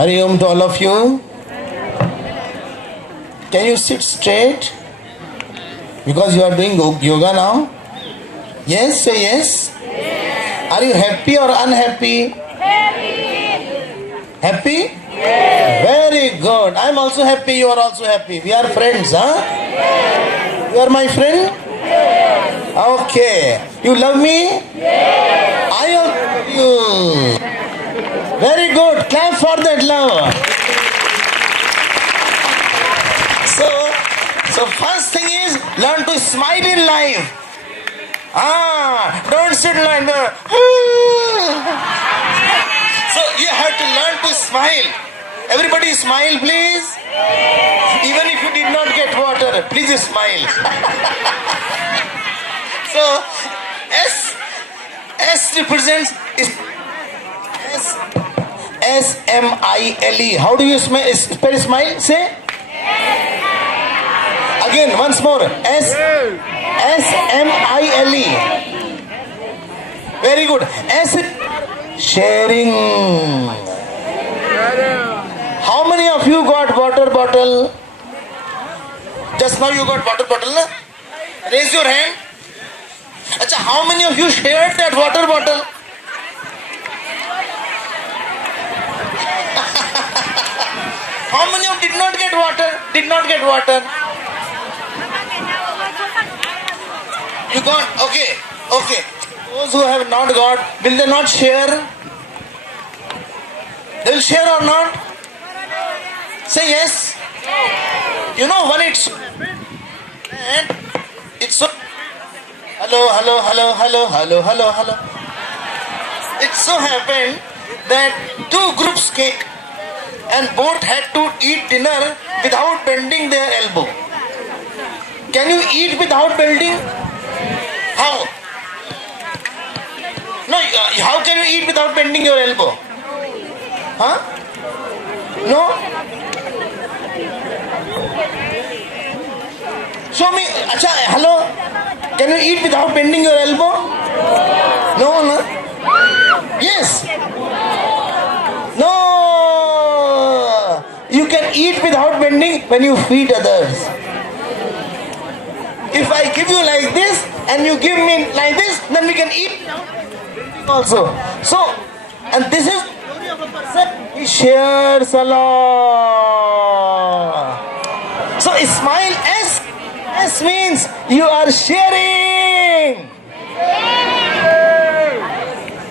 Hari Om to all of you. Can you sit straight? Because you are doing yoga now. Yes, say yes. Yes. Are you happy or unhappy? Happy? Yes. Very good. I am also happy. You are also happy. We are friends, huh? Yes. You are my friend? Yes. Okay. You love me? Yes. I love you. Very good. Clap for that love. So first thing is learn to smile in life. Don't sit like that. So you have to learn to smile. Everybody smile, please. Even if you did not get water, please smile. So S represents S-M-I-L-E. How do you spell smile? Say. Again, once more. S-M-I-L-E. Very good. S, sharing. How many of you got water bottle? Just now you got water bottle, na? Raise your hand. Achha, how many of you shared that water bottle? How many of you did not get water? Did not get water? You got? Okay. Those who have not got, will they not share? They will share or not? Say yes. You know when it's so. Hello. It so happened that two groups came and both had to eat dinner without bending their elbow. Can you eat without bending? How? No, how can you eat without bending your elbow? Huh? No? Show me. Acha, hello? Can you eat without bending your elbow? No? Yes? No! You can eat without bending when you feed others. If I give you like this and you give me like this, then we can eat also. So, and this is he shares a lot. So smile. S means you are sharing.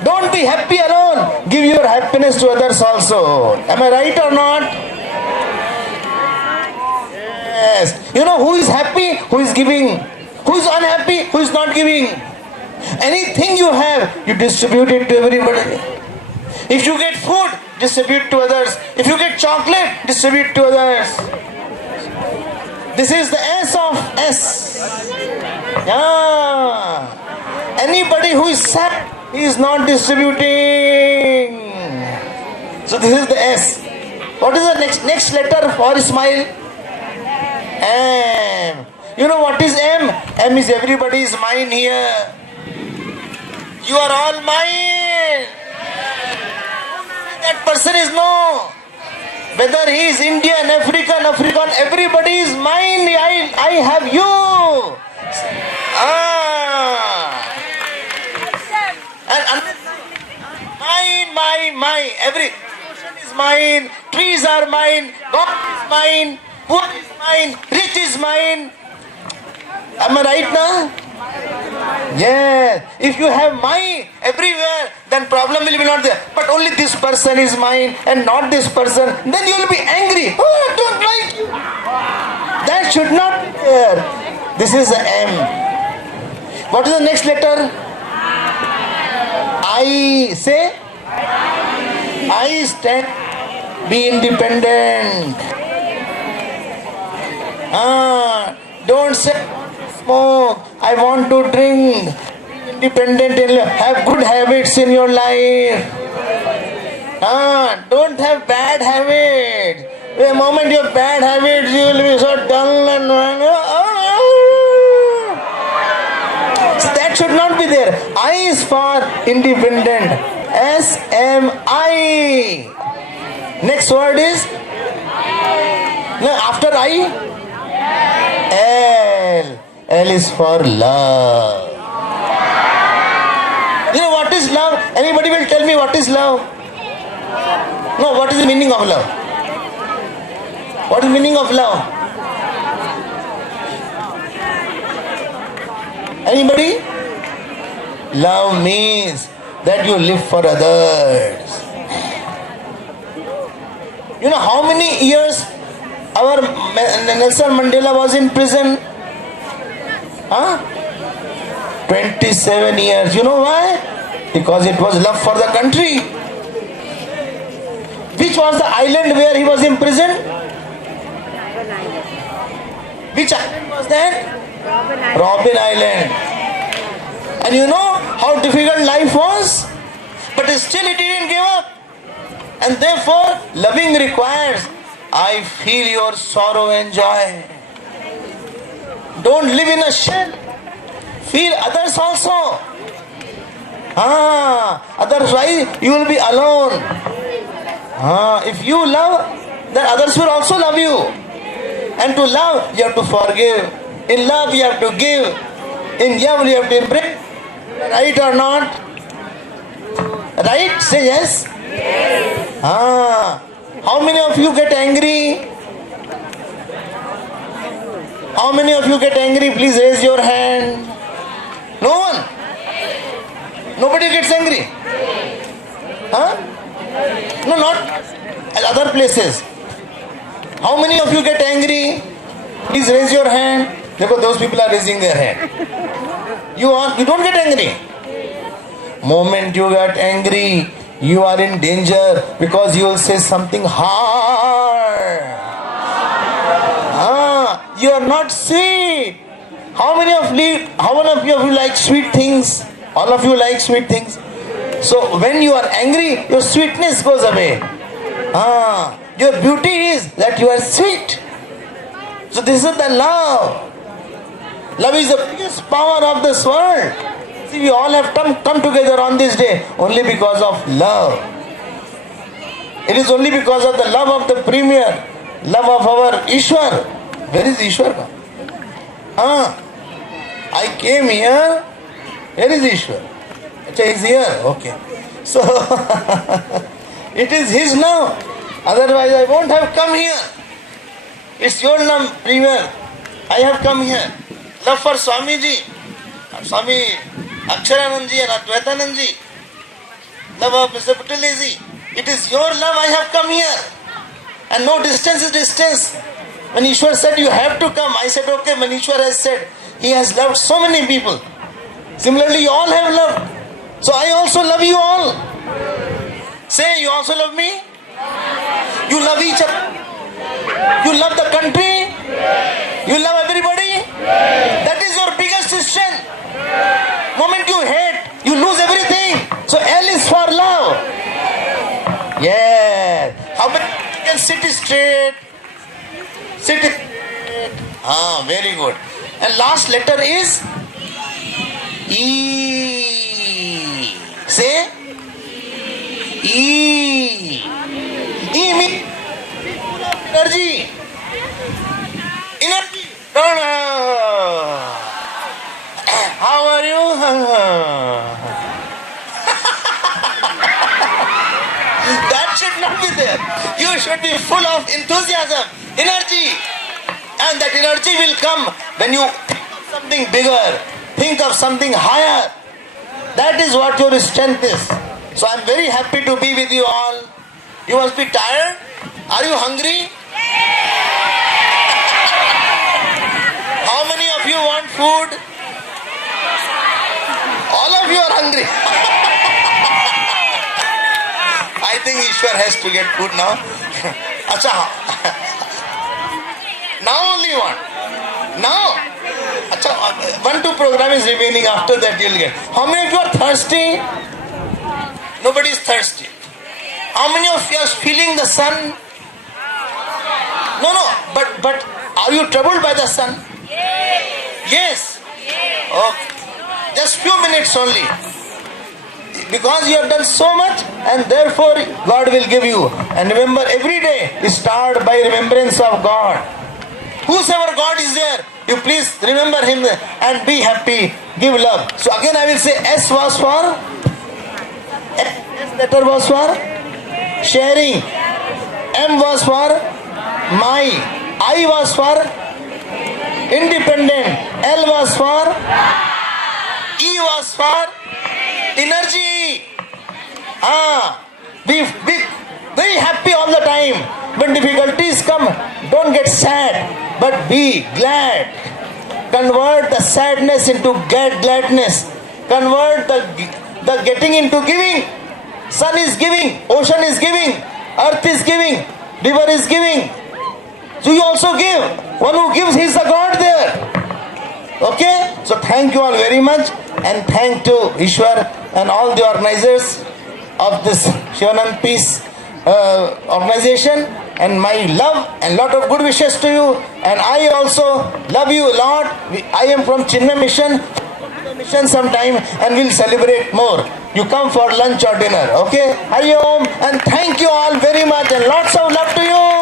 Don't be happy alone. Give your happiness to others also. Am I right or not? Yes. You know who is happy? Who is giving? Who is unhappy? Who is not giving? Anything you have, you distribute it to everybody. If you get food, distribute to others. If you get chocolate, distribute to others. This is the S of S. Yeah. Anybody who is sad, he is not distributing. So this is the S. What is the next letter for smile? M. You know what is M? M is everybody is mine here. You are all mine. That person is no. Whether he is Indian, African, everybody is mine. I have you. And mine. Every ocean is mine. Trees are mine. God is mine. Poor is mine. Rich is mine. Am I right now? Yes. If you have mine everywhere, then problem will be not there. But only this person is mine and not this person. Then you will be angry. Oh, I don't like you. That should not be there. This is the M. What is the next letter? I. Say. I stand. Be independent. Don't say smoke. I want to drink. Independent. Have good habits in your life. Don't have bad habits. The moment you have bad habits, you will be so dull and so that should not be there. I is for independent. S-M-I. Next word is? No, after I? L. L is for love. You know what is love? Anybody will tell me what is love? No, what is the meaning of love? What is the meaning of love? Anybody? Love means that you live for others. You know how many years our Nelson Mandela was in prison? Huh? 27 years. You know why? Because it was love for the country. Which was the island where he was imprisoned? Which island was that? Robben Island. And you know how difficult life was? But still he didn't give up. And therefore, loving requires, I feel your sorrow and joy. Don't live in a shell. Feel others also. Otherwise, you will be alone. If you love, then others will also love you. And to love, you have to forgive. In love, you have to give. In love, you have to embrace. Right or not? Right? Say yes. How many of you get angry? How many of you get angry? Please raise your hand. No one? Nobody gets angry? No, not at other places. How many of you get angry? Please raise your hand. Because those people are raising their hand. You don't get angry. Moment you get angry, you are in danger because you will say something hard. You are not sweet. How many of you like sweet things? All of you like sweet things. So when you are angry, your sweetness goes away. Your beauty is that you are sweet. So this is the love. Love is the biggest power of this world. See, we all have come together on this day only because of love. It is only because of the love of the Premier, love of our Ishwar. Where is Ishwar? I came here. Where is Ishwar? He is here. Okay. So, it is his love. Otherwise, I won't have come here. It's your love, Premier. I have come here. Love for Swamiji, Swami Aksharanandji and Advaitanandji. Love of Mr. Pateleji. It is your love I have come here. And no distance is distance. When Ishwar said you have to come, I said okay. When Ishwar has said he has loved so many people. Similarly, you all have loved. So I also love you all. Say, you also love me? You love each other? You love the country? You love everybody? That is your biggest strength. Moment you hate, you lose everything. So L is for love. Yeah. How many can sit straight? Sit straight. Very good. And last letter is E. Say E. E means energy. Energy. How are you? That should not be there. You should be full of enthusiasm, energy. And that energy will come when you think of something bigger, think of something higher. That is what your strength is. So I am very happy to be with you all. You must be tired. Are you hungry? How many of you want food? All of you are hungry. I think Ishwar has to get food now. Acha. Now only one. Now. Acha, 1-2 program is remaining. After that you will get. How many of you are thirsty? Nobody is thirsty. How many of you are feeling the sun? No. But are you troubled by the sun? Yes. Okay. Just few minutes only. because you have done so much, and therefore God will give you. And remember, every day is start by remembrance of God. Whosoever God is there, you please remember Him and be happy, give love. So again I will say, S was for, S letter was for sharing, M was for my, I was for independent, L was for, E was for energy. Be very happy all the time. When difficulties come, don't get sad, but be glad. Convert the sadness into gladness. Convert the getting into giving. Sun is giving, ocean is giving, earth is giving, river is giving. So you also give. One who gives, he is the God there. Okay? So thank you all very much, and thank to Ishwar and all the organizers of this Shivanand Peace organization, and my love and lot of good wishes to you, and I also love you a lot. I am from Chinmay Mission sometime, and we'll celebrate more. You come for lunch or dinner, okay? Hari Om, and thank you all very much, and lots of love to you.